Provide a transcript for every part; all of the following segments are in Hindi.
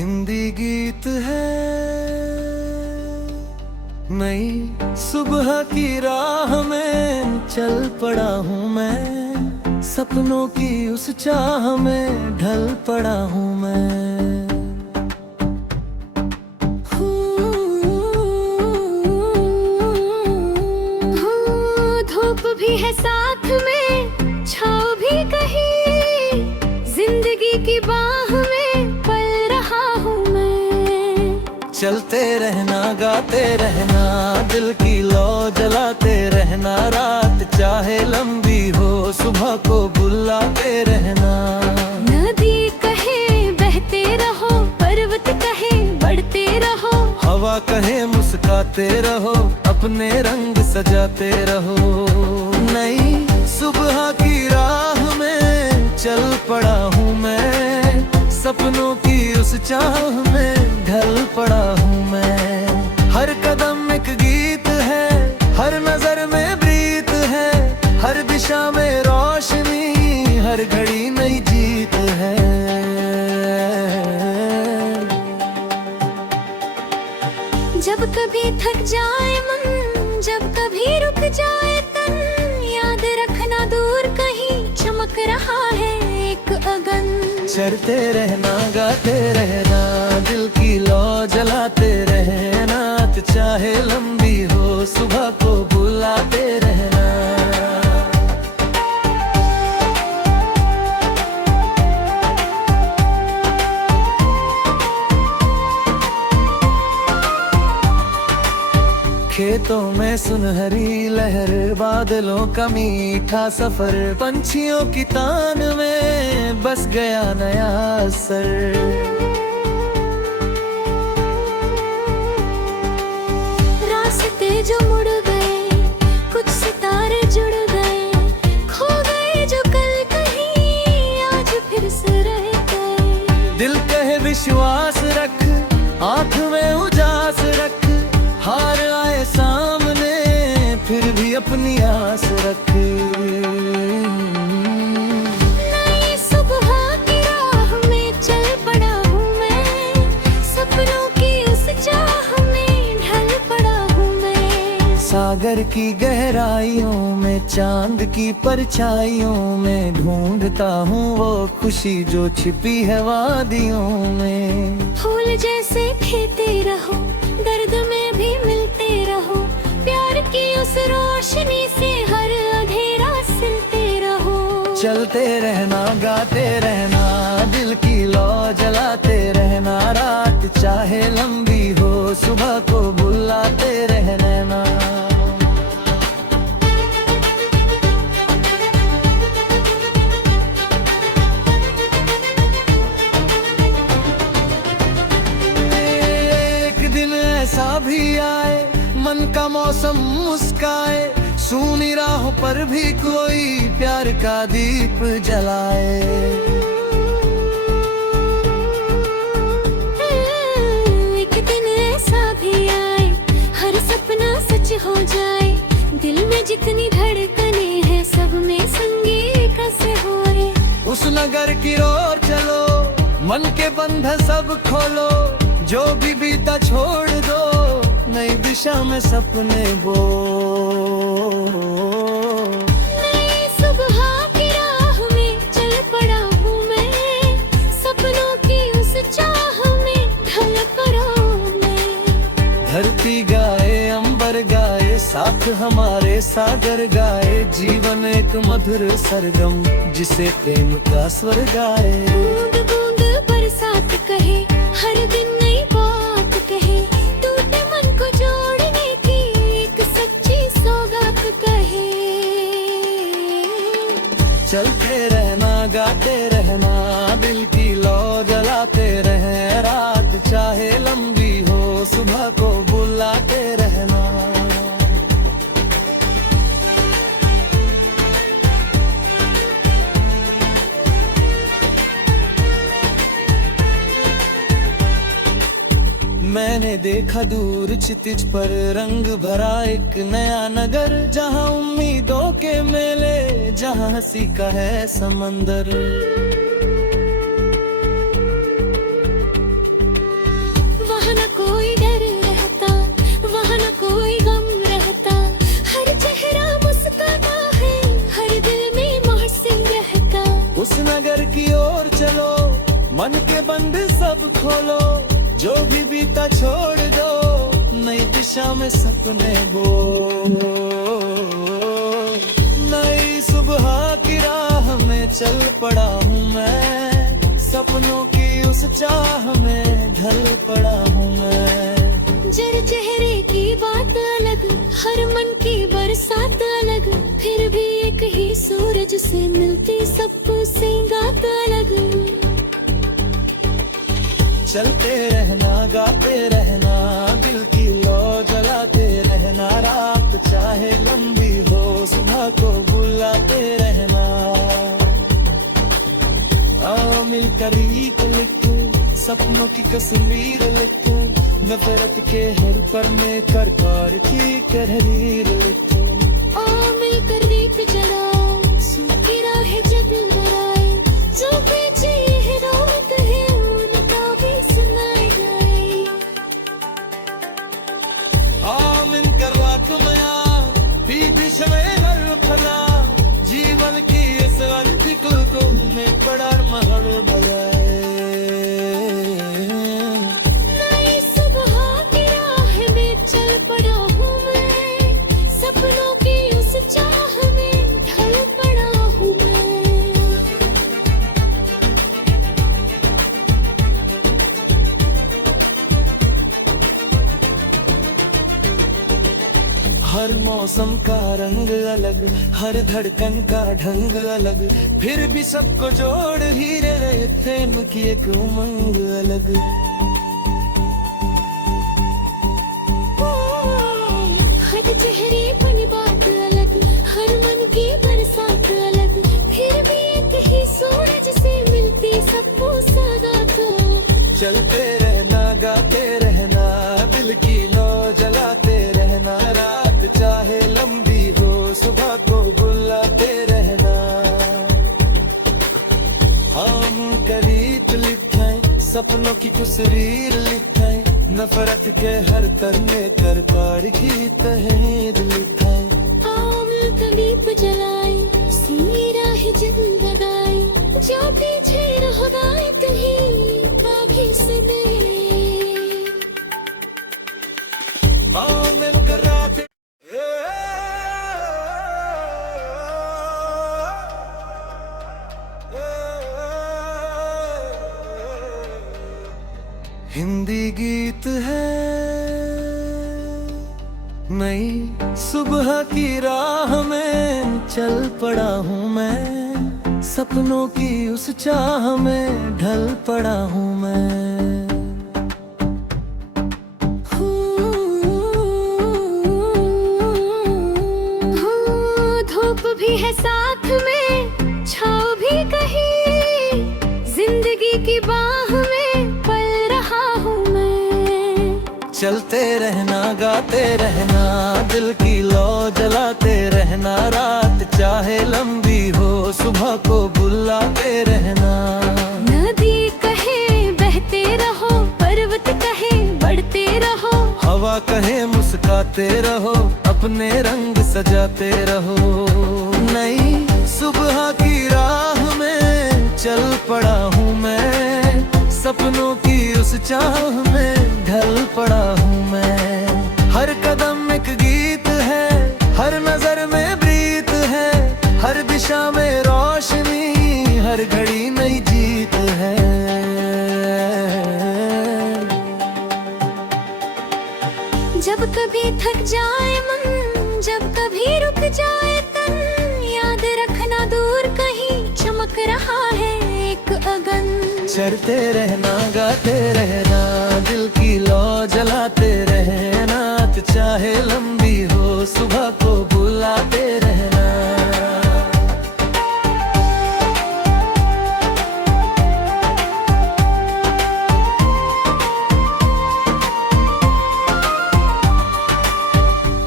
हिंदी गीत है, नई सुबह की राह में चल पड़ा हूँ मैं, सपनों की उस चाह में ढल पड़ा हूँ मैं। धूप भी है साथ में, छाँव भी कहीं, जिंदगी की बाह में पल रहा हूँ मैं। चलते रहना, गाते रहना, दिल की लौ जलाते रहना, रात चाहे लंबी हो सुबह को बुलाते रहना। नदी कहे बहते रहो, पर्वत कहे बढ़ते रहो, हवा कहे मुस्काते रहो, अपने रंग सजाते रहो। नई सुबह की राह में चल पड़ा हूँ मैं, सपनों की उस चाह में ढल पड़ा हूँ मैं। हर कदम एक गीत है, हर नजर में प्रीत है, हर दिशा में रोशनी, हर घड़ी नई जीत है। जब कभी थक जाए मन, जब कभी रुक जाए तन, याद रखना दूर कहीं चमक रहा है एक अगन। चलते रहना, गाते रहना, दिल की लौ जलाते रहना, चाहे लंबी हो सुबह को बुलाते रहना। खेतों में सुनहरी लहर, बादलों का मीठा सफर, पंछियों की तान में बस गया नया असर। रास्ते जो मुड़ गए, कुछ सितारे जुड़ गए, खो गए जो कल कहीं आज फिर से रह गए। दिल कहे विश्वास रख, आँख में उजास रख, हार आए सामने फिर भी अपनी आस रख। नई सुबह की राह में चल पड़ा हूँ मैं, सपनों की उस चाह में ढल पड़ा हूँ मैं। सागर की गहराइयों में, चांद की परछाइयों में, ढूंढता हूँ वो खुशी जो छिपी है वादियों में। फूल जैसे खिलते रहो, दर्द में भी मिलते रहो, प्यार की उस रोशनी से हर अंधेरा सिलते रहो। चलते रहना, गाते रहना, दिल की लौ जलाते रहना, रात चाहे लंबी हो सुबह को बुलाते रहना। ऐसा भी आए मन का मौसम मुस्काए, सूनी राहों पर भी कोई प्यार का दीप जलाए। एक दिन ऐसा भी आए, हर सपना सच हो जाए, दिल में जितनी धड़कने हैं सब में संगीत से हो रे। उस नगर की ओर चलो, मन के बंध सब खोलो, जो भी बीता छोड़ दो, नई दिशा में सपने बो। नई सुबह की राह में चल पड़ा हूँ मैं, सपनों की उस चाह में ढल पड़ा हूँ मैं। धरती गाए, अंबर गाए, साथ हमारे सागर गाए, जीवन एक मधुर सरगम जिसे प्रेम का स्वर गाए। बूंद बूंद बरसात कहे, हर दिन नई बात कहे, टूटे मन को जोड़ने की एक सच्ची सौगात कहे। चलते रहना, गाते रहना, दिल की लौ जलाते रहे, रात चाहे लंबी हो सुबह को बुलाते रहना। मैंने देखा दूर क्षितिज पर रंग भरा एक नया नगर, जहाँ उम्मीदों के मेले, जहाँ हंसी का है समंदर। अब खोलो, जो भी बीता छोड़ दो, नई दिशा में सपने बो। नई सुबह की राह में चल पड़ा हूँ मैं, सपनों की उस चाह में ढल पड़ा हूँ मैं। जर चेहरे की बात अलग, हर मन की बरसात अलग, फिर भी एक ही सूरज से मिलती सबको सिंगात अलग। चलते रहना, गाते रहना, दिल की लो जलाते रहना, रात चाहे लंबी हो, सुबह को बुलाते रहना। आओ मिलकर एक लिख, सपनों की तस्वीर लिख, नफरत के हर पन्ने कर कार की तहरीर लिख। आओ मिलकर दीप जलाओ, सूखी राहें जग बनाए, जो पीछे ये रात है उनका भी सुनाए जाए। आओ मिलकर रात मया, पीछे शमे हर फला, जीवन की इस अंतिम तुम में पड़ा महल बजाए। नई सुबह की राह में चल पड़ा हूँ मैं, सपनों की उस चाह में ढल पड़ा हूँ मैं। हर मौसम का रंग अलग, हर धड़कन का ढंग अलग, फिर भी सबको जोड़ ही रहे प्रेम की एक उमंग अलग। हर चेहरे पर बात अलग, हर मन की बरसात अलग, फिर भी एक ही सूरज से मिलती सबको सौगात। चलते रहना, गाते रहना, दिल की लो जलाते रहना, रात चाहे लंबी हो, सुबह को बुलाते रहना। हम करीत लिखाएं, सपनों की तस्वीर लिखाएं, नफरत के हर तरने कर पार की तहरीर लिखाएं। आओ मिलकर दीप जलाए, सुनी राहें जगमगाए, जो पीछे रह गए कहीं काफी से दे। आओ मिलकर रात हिंदी गीत है, नई सुबह की राह में चल पड़ा हूँ मैं, सपनों की उस चाह में ढल पड़ा हूँ मैं। धूप भी है साथ में, छाँव भी कहीं, जिंदगी की बाह में पल रहा हूँ मैं। चलते रहना, गाते रहना, दिल की लो जलाते रहना, रात चाहे लंबी हो, सुबह को बुलाते रहना। नदी कहे बहते रहो, पर्वत कहे बढ़ते रहो, हवा कहे मुस्काते रहो, अपने रंग सजाते रहो। नई सुबह की राह में चल पड़ा हूँ मैं, सपनों की उस चाह में ढल पड़ा हूँ मैं। हर कदम एक गीत है, हर नजर में प्रीत है, हर दिशा में रोशनी, हर घड़ी नई जीत है। जब कभी थक जाए मन, जब कभी रुक जाए तन, याद रखना दूर कहीं चमक रहा है एक अगन। चलते रहना, गाते रहना, दिल की लो जलाते रहना, चाहे लंबी हो, सुबह को बुलाते रहना।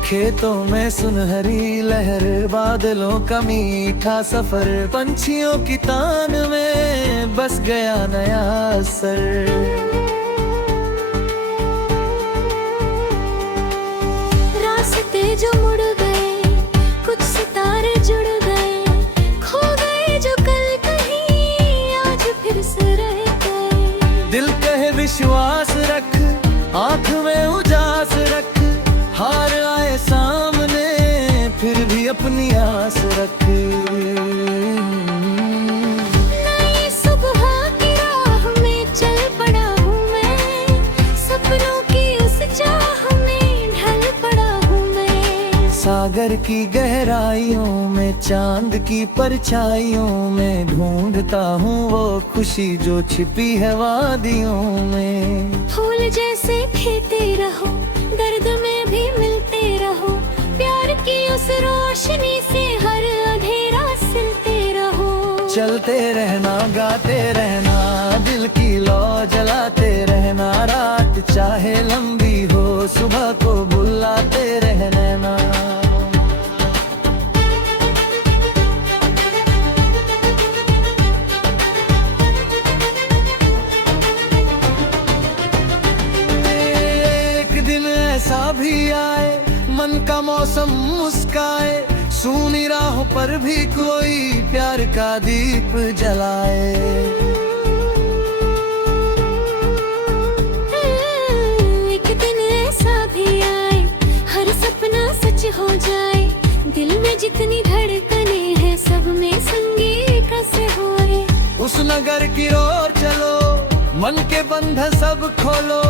खेतों में सुनहरी लहर, बादलों का मीठा सफर, पंछियों की तान में बस गया नया असर। रास्ते जो मुड़ गए, कुछ सितारे जुड़ गए, खो गए जो कल कहीं आज फिर से रह गए। दिल कहे अपनी आस रख। नई सुबह की राह में चल पड़ा हूँ मैं, सपनों की उस चाह में ढल पड़ा हूँ मैं। सागर की गहराइयों में चांद की परछाइयों में ढूंढता हूँ वो खुशी जो छिपी है वादियों में। फूल जैसे खिलते रहो, दर्द में भी मिलते रहो, प्यार की उस रोशनी से हर अंधेरा सिलते रहो। चलते रहना गाते रहना, दिल की लौ जलाते रहना, रात चाहे लंबी हो सुबह को बुलाते रहना। एक दिन ऐसा भी आए मन का मौसम मुस्काए, सूनी राहों पर भी कोई प्यार का दीप जलाए। एक दिन ऐसा भी आए हर सपना सच हो जाए, दिल में जितनी धड़कने हैं सब में संगीत से हो रे। उस नगर की ओर चलो, मन के बंधन सब खोलो,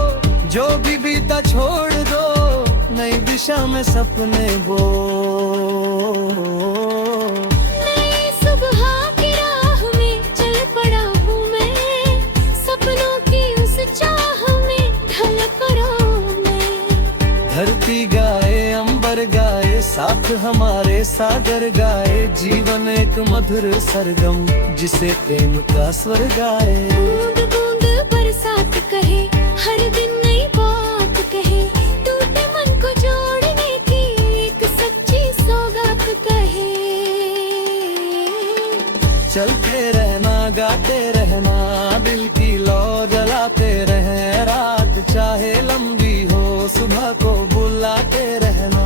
जो भी बीता छोड़ दो, नई दिशा में सपने बो। नई सुबह की राह में चल पड़ा हूँ मैं, सपनों की उस चाह में ढल पड़ा हूँ मैं। धरती गाए अंबर गाए साथ हमारे सागर गाए, जीवन एक मधुर सरगम जिसे प्रेम का स्वर गाए। बूंद बूंद बरसात कहे, हर दिन नई बात कहे, टूटे मन को जोड़ने की एक सच्ची सौगात कहे। चलते रहना गाते रहना, दिल की लौ जलाते रहे, रात चाहे लंबी हो सुबह को बुलाते रहना।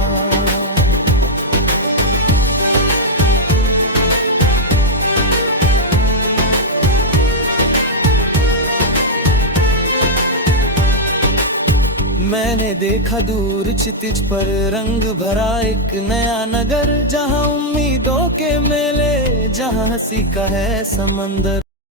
मैंने देखा दूर क्षितिज पर रंग भरा एक नया नगर, जहाँ उम्मीदों के मेले, जहाँ हंसी का है समंदर।